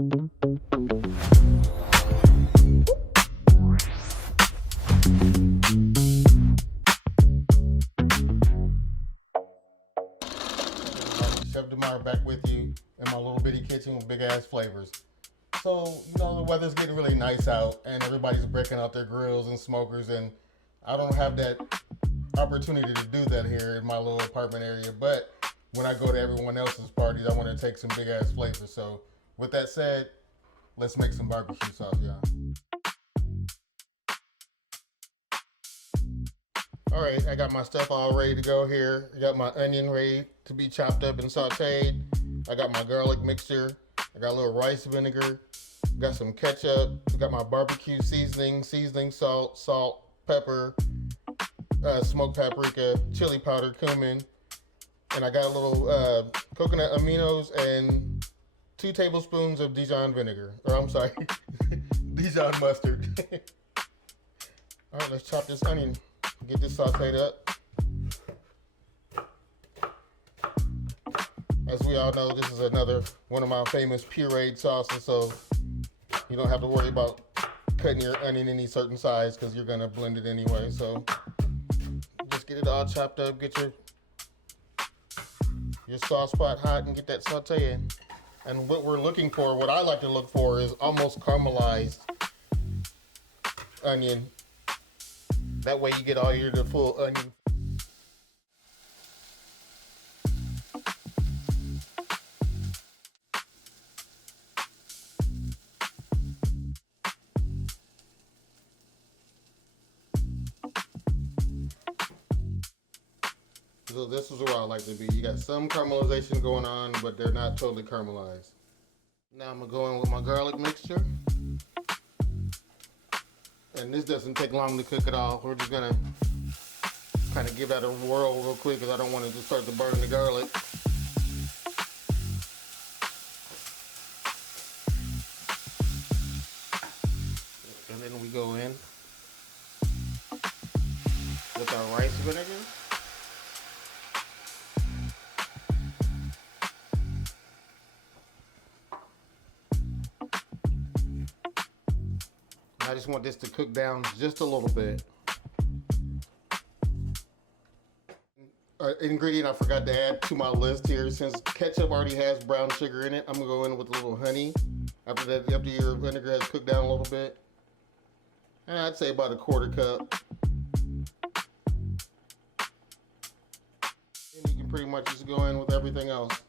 Chef Damar back with you in my little bitty kitchen with big ass flavors. So, the weather's getting really nice out and everybody's breaking out their grills and smokers, and I don't have that opportunity to do that here in my little apartment area. But when I go to everyone else's parties, I want to take some big ass flavors. So, with that said, let's make some barbecue sauce, y'all. All right, I got my stuff all ready to go here. I got my onion ready to be chopped up and sauteed. I got my garlic mixture. I got a little rice vinegar. Got some ketchup. I got my barbecue seasoning, salt, pepper, smoked paprika, chili powder, cumin. And I got a little coconut aminos and 2 tablespoons of Dijon vinegar. Or I'm sorry, Dijon mustard. All right, let's chop this onion. Get this sauteed up. As we all know, this is another one of my famous pureed sauces, so you don't have to worry about cutting your onion any certain size because you're gonna blend it anyway. So just get it all chopped up, get your sauce pot hot and get that sauteing. And what we're looking for, what I like to look for, is almost caramelized onion. That way you get all the full onion. So this is where I like to be. You got some caramelization going on, but they're not totally caramelized. Now I'm gonna go in with my garlic mixture. And this doesn't take long to cook at all. We're just gonna kind of give that a whirl real quick because I don't want it to start to burn the garlic. And then we go in with our rice vinegar. I just want this to cook down just a little bit. Ingredient I forgot to add to my list here, since ketchup already has brown sugar in it, I'm gonna go in with a little honey. After your vinegar has cooked down a little bit, and I'd say about a 1/4 cup. And you can pretty much just go in with everything else.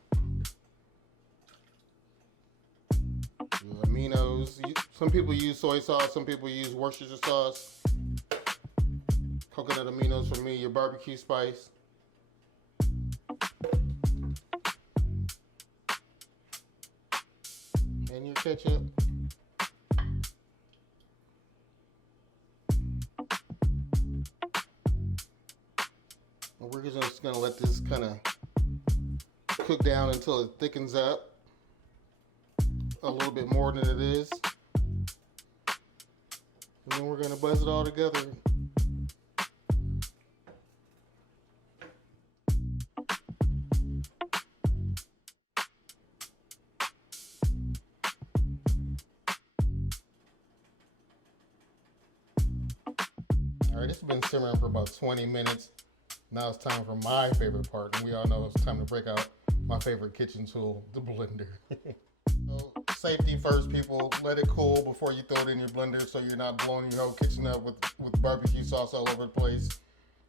Aminos. Some people use soy sauce, some people use Worcestershire sauce. Coconut aminos for me, your barbecue spice. And your ketchup. And we're just gonna let this kind of cook down until it thickens up a little bit more than it is. And then we're gonna buzz it all together. All right, it's been simmering for about 20 minutes. Now it's time for my favorite part, and we all know it's time to break out my favorite kitchen tool, the blender. So, safety first, people. Let it cool before you throw it in your blender so you're not blowing your whole kitchen up with barbecue sauce all over the place.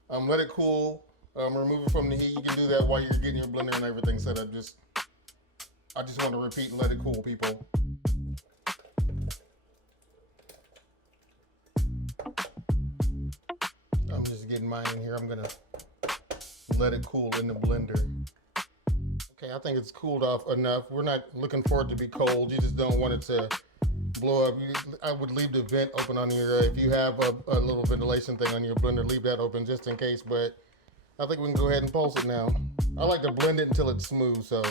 Let it cool. Remove it from the heat. You can do that while you're getting your blender and everything set up. I just want to repeat, let it cool, people. I'm just getting mine in here. I'm gonna let it cool in the blender. Okay, I think it's cooled off enough. We're not looking for it to be cold. You just don't want it to blow up. I would leave the vent open on your, if you have a little ventilation thing on your blender, leave that open just in case, but I think we can go ahead and pulse it now. I like to blend it until it's smooth, so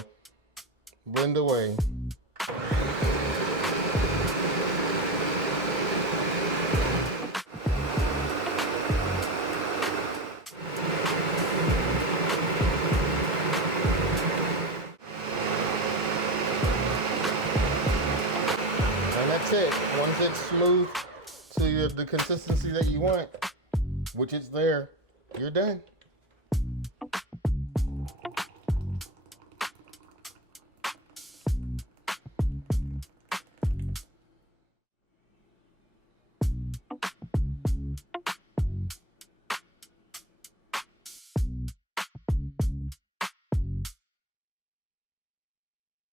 blend away. that's it. Once it's smooth to the consistency that you want, which it's there, you're done.